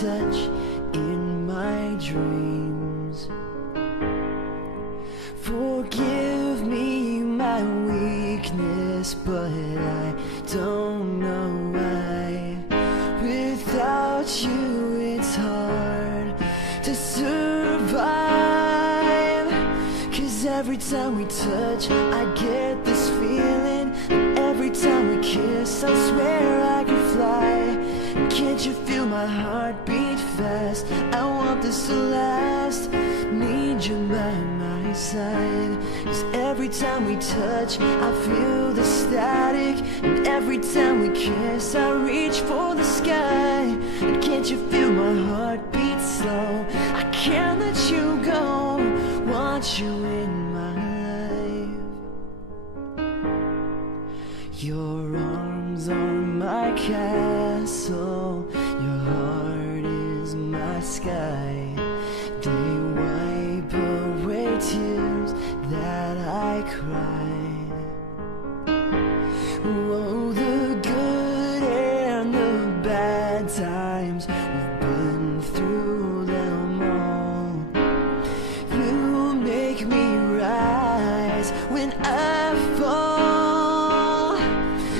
touch in my dreams. Forgive me my weakness, but I don't know why. Without you it's hard to survive. 'Cause every time we touch I get this feeling, and every time we kiss I swear I could fly. Can't you feel my heart beat fast? I want this to last. Need you by my side. 'Cause every time we touch I feel the static, and every time we kiss I reach for the sky. And can't you feel my heart beat slow? I can't let you go. Want you in my life. Your arms are my castle, your heart is my sky. They wipe away tears that I cry. Oh, the good and the bad times, we've been through them all. You make me rise when I fall.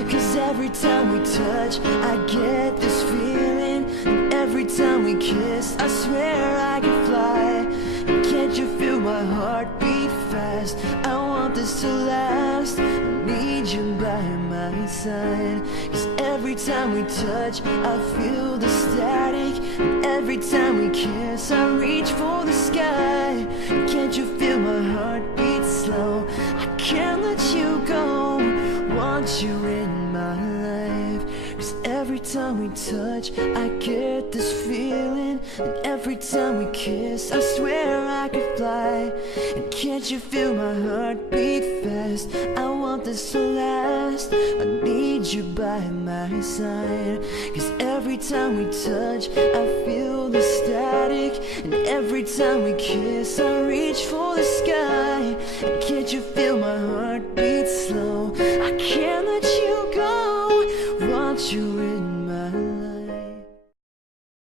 'Cause every time we touch I get this feeling, and every time we kiss I swear I could fly. And can't you feel my heart beat fast? I want this to last. I need you by my side. 'Cause every time we touch I feel the static, and every time we kiss I reach for the sky. And can't you feel my heart beat slow? I can't let you go. Want you in my life. 'Cause every time we touch I get this feeling, and every time we kiss I swear I could fly. And can't you feel my heart beat fast? I want this to last. I need you by my side. 'Cause every time we touch I feel the static, and every time we kiss I reach for the sky.